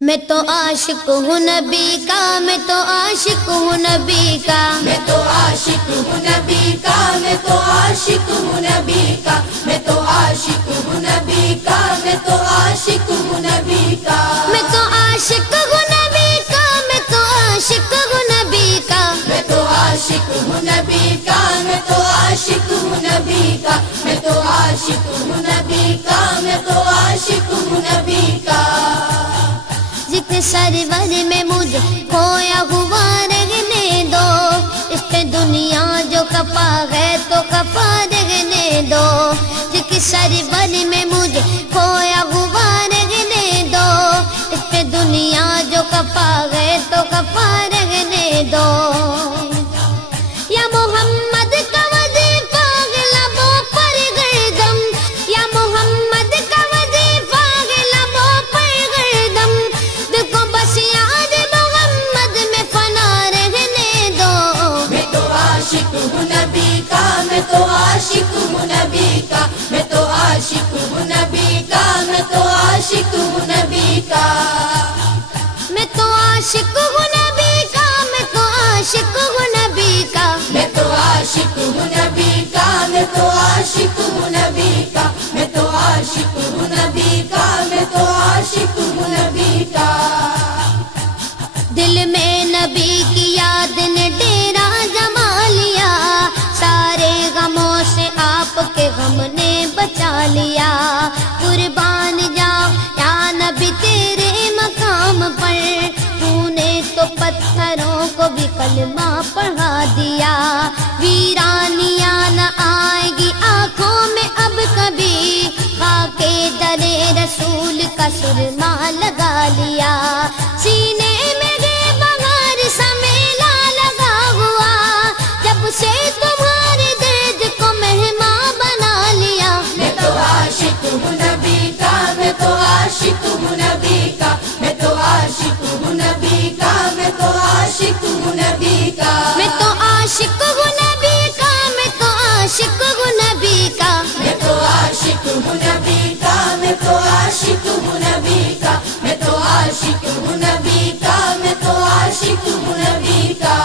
میں تو عاشق ہوں نبی کا، میں تو عاشق ہوں نبی کا، میں تو عاشق ہوں نبی کا، میں تو عاشق ہوں نبی کا، میں تو عاشق ہوں نبی کا، میں تو عاشق ہوں نبی کا، میں تو عاشق ہوں نبی کا، میں تو عاشق ہوں نبی کا، میں تو عاشق ہوں نبی کا، میں تو عاشق ہوں نبی کا، میں تو عاشق ہوں نبی کا، میں تو عاشق ہوں نبی کا، ذکر سرور میں مجھے کھویا ہوا رہنے دو، اس پہ دنیا جو خفا ہے تو خفا رہنے دو، ذکر سرور میں مجھے کھویا ہوا رہنے دو، اس پہ دنیا جو خفا ہے تو خفا رہنے دو، یا محمد کا وظیفہ ہے لبوں پر گردم، یا محمد کا وظیفہ ہے لبوں پر گردم، دل کو بس یاد محمد میں فنا رہنے دو، میں تو عاشق ہوں نبی کا، میں تو عاشق ہوں نبی کا، میں تو عاشق ہوں نبی کا، میں تو عاشق ہوں نبی کا، میں تو عاشق ہوں نبی کا، میں تو عاشق ہوں نبی کا، میں تو عاشق ہوں نبی کا، میں تو عاشق ہوں نبی کا، میں تو عاشق ہوں نبی کا، میں تو عاشق ہوں نبی کا، دل میں نبی کی یاد نے ڈیرا جما لیا، سارے غموں سے آپ کے غم نے بچا لیا، قربان جاؤ یا نبی تیرے مقام پر، تو نے تو پتھروں کو بھی کلمہ پڑھا دیا، ویرانیاں نہ آئے گی آنکھوں میں اب کبھی، خاک در رسول کا سرما لگا لیا، سینے میں گے بغار سا میلہ لگا ہوا، جب سے تمہارے درد کو مہمان بنا لیا، میں تو عاشق ہوں نبی کا، میں تو عاشق ہوں نبی کا، میں تو عاشق ہوں نبی کا، میں تو عاشق ہوں نبی کا، میں تو عاشق ہوں نبی کا، میں تو عاشق ہوں نبی کا، میں تو عاشق ہوں نبی کا، میں تو عاشق ہوں نبی کا، میں تو عاشق ہوں نبی کا، میں تو عاشق ہوں نبی کا،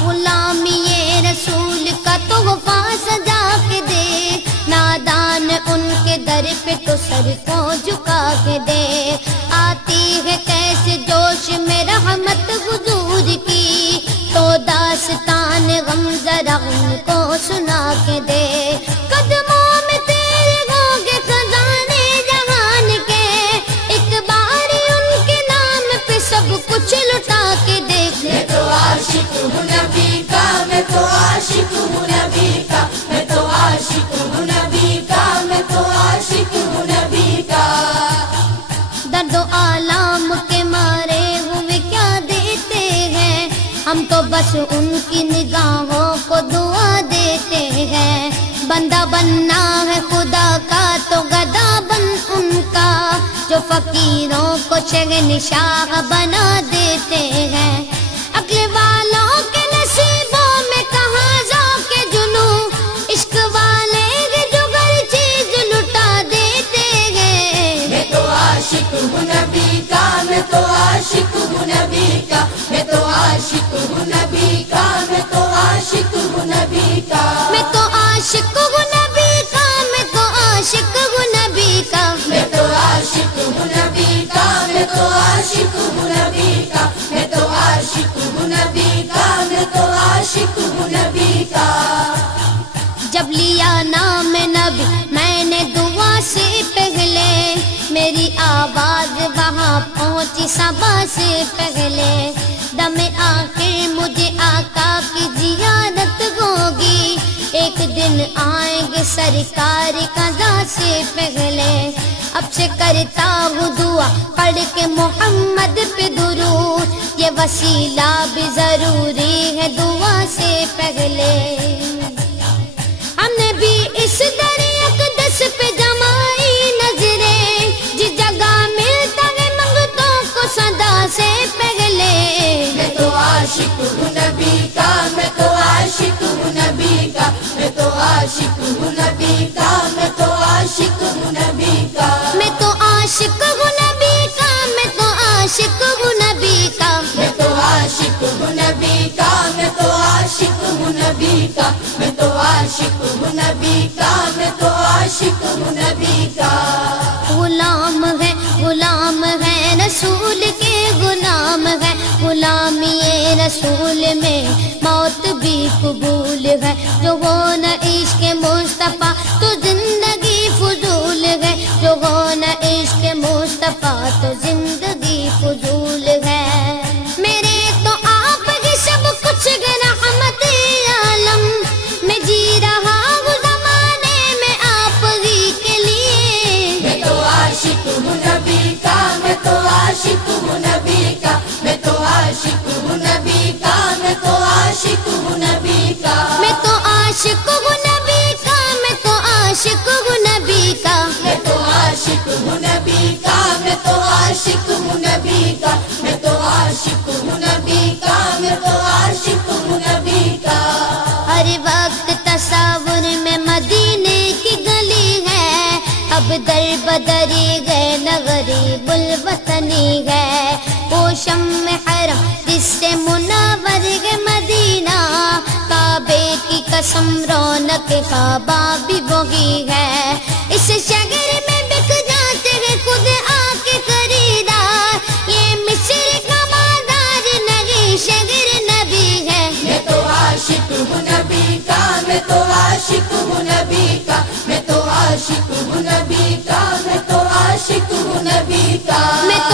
غلامی رسول کا تحفہ سجا کے دے، نادان ان کے در پہ تو سر کو جھکا کے دے، آتی ہے کیسے جوش میں رحمت حضور کی، تو داستان غم ذرا ان کو سنا کے دے، قدموں میں تیرے ہوں گے خزانے جہان کے، ایک بار ان کے نام پہ سب کچھ لٹا کے دیکھ، میں تو عاشق ہوں نبی کا، میں تو عاشق ہوں نبی کا، میں تو عاشق ہوں نبی کا، میں تو عاشق ہوں نبی کا، درد و آلام کے مارے ہوئے کیا دیتے ہیں، ہم تو بس ان کی نگاہوں کو دعا دیتے ہیں، بندہ بننا ہے خدا کا تو گدا بن ان کا، جو فقیروں کو شہنشاہ بنا دیتے ہیں، عقل والوں کے نصیبوں میں کہاں ذوق جنو، عشق والے جو ہر چیز لٹا دیتے ہیں، میں تو عاشق ہوں نبی کا، میں تو عاشق ہوں نبی کا، میں تو عاشق ہوں نبی کا، میں تو عاشق ہوں نبی کا، میں تو عاشق ہوں نبی کا، میں تو عاشق ہوں نبی کا، میں تو عاشق ہوں نبی کا، میں تو عاشق ہوں نبی کا، میں تو عاشق ہوں نبی کا، میں تو عاشق ہوں نبی کا، جب لیا نام نبی میں نے دعا سے پہلے، میری آواز وہاں پہنچی صبا سے پہلے، دم آخر مجھے آقا کی زیارت ہوگی، ایک دن آئیں گے سرکار قضا سے پہلے، اب سے کرتا ہوں دعا پڑھ کے محمد پہ درود، یہ وسیلہ بھی ضروری ہے دعا سے پہلے، ہم نے بھی اس در اقدس پہ جمائی نظریں، جس جگہ ملتا ہے منگتوں کو صدا سے پہلے، میں تو عاشق ہوں نبی کا، میں تو عاشق ہوں نبی کا، میں تو عاشق ہوں نبی کا، میں تو عاشق ہوں نبی کا، میں تو عاشق ہوں نبی کا، میں تو عاشق عاشق ہوں نبی کا، میں تو عاشق ہوں نبی کا۔ غلام ہے رسول کے غلام ہے، غلامی رسول میں موت بھی قبول ہے، جو ہو نہ عشق مصطفیٰ تو زندگی فضول ہے، جو ہو نہ عشق مصطفیٰ تو زندگی فضول ہے۔ میرے تو آپ ہی سب کچھ ہے رحمت عالم، میں جی رہا ہوں زمانے میں آپ ہی کے لیے۔ میں تو عاشق ہوں نبی کا، میں تو عاشق ہوں نبی کا، میں تو عاشق ہوں نبی کا، میں تو عاشق ہوں نبی کا۔ میں تو عاشق ہوں نبی کا، میں تو عاشق ہوں نبی کا۔ میں تو عاشق ہوں نبی کا، میں تو عاشق ہوں نبی کا، میں تو عاشق ہوں نبی کا، میں تو عاشق ہوں نبی کا۔ ہر وقت تصور میں مدینے کی گلی ہے، اب در بدری گئے نہ غریب الوطنی ہے۔ وہ شمع حرم جس سے منور ہے مدینہ، کعبے کی قسم رونق کعبہ بھی وہی ہے۔ اس شہر میں بک جاتے ہیں خود آ کے خریدار، یہ مصر کا بازار نہیں شہر نبی ہے۔ میں تو عاشق ہوں نبی کا، میں تو عاشق ہوں نبی کا، میں تو عاشق ہوں نبی کا، میں تو عاشق ہوں نبی کا۔ میں تو